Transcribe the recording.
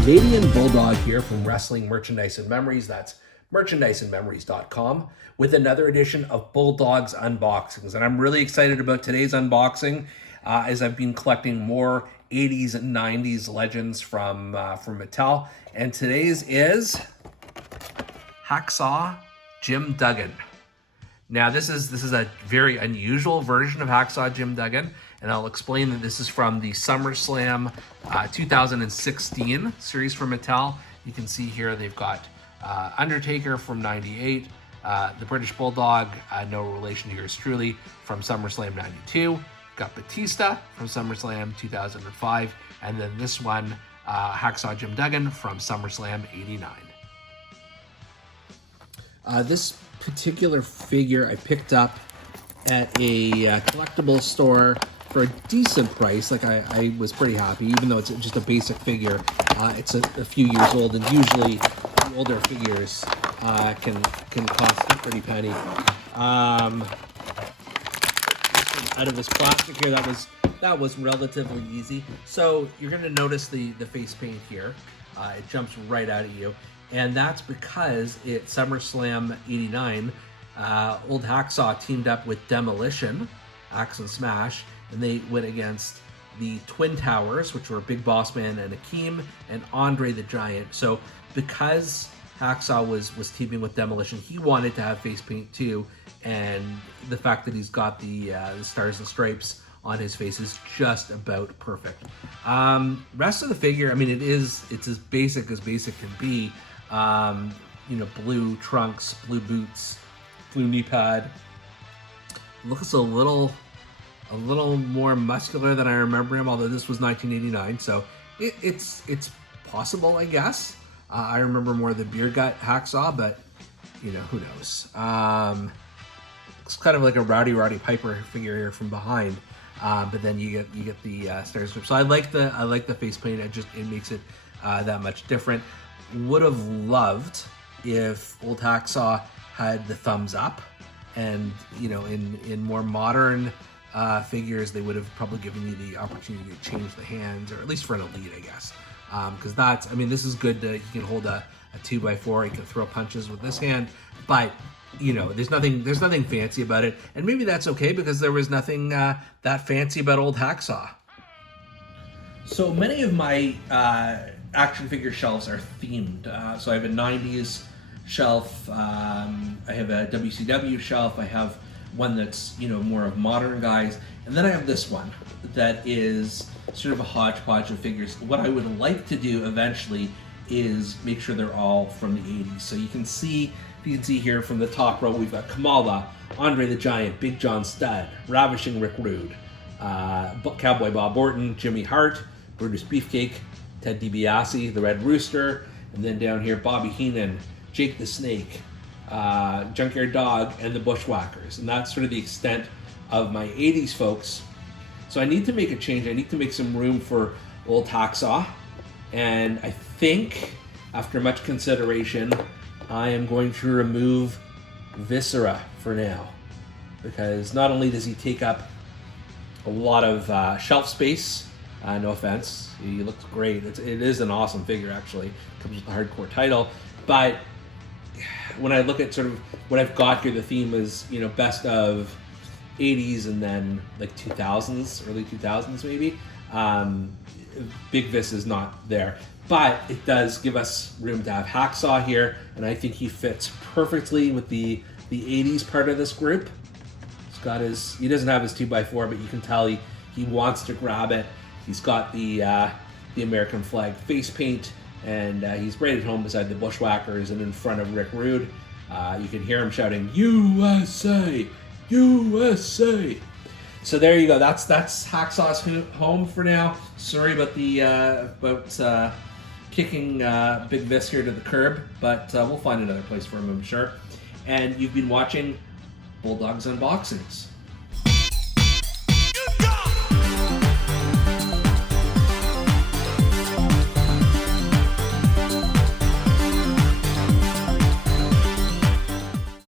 Canadian Bulldog here from Wrestling Merchandise and Memories. That's merchandiseandmemories.com with another edition of Bulldog's Unboxings. And I'm really excited about today's unboxing as I've been collecting more 80s and 90s legends from Mattel. And today's is Hacksaw Jim Duggan. Now this is a very unusual version of Hacksaw Jim Duggan, and I'll explain that this is from the SummerSlam 2016 series from Mattel. You can see here they've got Undertaker from '98, the British Bulldog, no relation to yours truly, from SummerSlam '92. Got Batista from SummerSlam 2005, and then this one, Hacksaw Jim Duggan from SummerSlam '89. This particular figure I picked up at a collectible store for a decent price. Like I was pretty happy, even though it's just a basic figure. It's a few years old, and usually the older figures can cost a pretty penny. Out of this plastic here, that was relatively easy. So you're going to notice the face paint here. It jumps right out at you. And that's because at SummerSlam '89, old Hacksaw teamed up with Demolition, Axe and Smash, and they went against the Twin Towers, which were Big Boss Man and Akeem, and Andre the Giant. So because Hacksaw was teaming with Demolition, he wanted to have face paint too, and the fact that he's got the stars and stripes on his face is just about perfect. Rest of the figure, I mean, it's as basic can be. Blue trunks, blue boots, blue knee pad. Looks a little more muscular than I remember him, although this was 1989, so it's possible, I guess. I remember more the beer gut Hacksaw, but who knows. Looks kind of like a Rowdy Piper figure here from behind, but then you get the stars. So I like the face paint. It makes it that much different. Would have loved if old Hacksaw had the thumbs up, and in more modern figures they would have probably given you the opportunity to change the hands, or at least for an elite, I guess, because this is good. You can hold a 2x4, you can throw punches with this hand, but there's nothing fancy about it, and maybe that's okay because there was nothing that fancy about old Hacksaw. So many of my action figure shelves are themed. So I have a 90s shelf, I have a WCW shelf, I have one that's more of modern guys, and then I have this one that is sort of a hodgepodge of figures. What I would like to do eventually is make sure they're all from the 80s. So you can see here from the top row, we've got Kamala, Andre the Giant, Big John Studd, Ravishing Rick Rude, Cowboy Bob Orton, Jimmy Hart, Brutus Beefcake, Ted DiBiase, the Red Rooster, and then down here Bobby Heenan, Jake the Snake, Junkyard Dog, and the Bushwhackers. And that's sort of the extent of my 80s folks. So I need to make a change. I need to make some room for old Hacksaw. And I think, after much consideration, I am going to remove Viscera for now. Because not only does he take up a lot of shelf space, no offense, he looks great. It is an awesome figure, actually. Comes with the hardcore title. But when I look at sort of what I've got here, the theme is, best of 80s and then like 2000s, early 2000s maybe. Big Vis is not there. But it does give us room to have Hacksaw here, and I think he fits perfectly with the 80s part of this group. He doesn't have his 2x4, but you can tell he wants to grab it. He's got the American flag face paint, and he's right at home beside the Bushwhackers and in front of Rick Rude. You can hear him shouting, USA! USA! So there you go. That's Hacksaw's home for now. Sorry about kicking Big Vis here to the curb, but we'll find another place for him, I'm sure. And you've been watching Bulldog's Unboxings.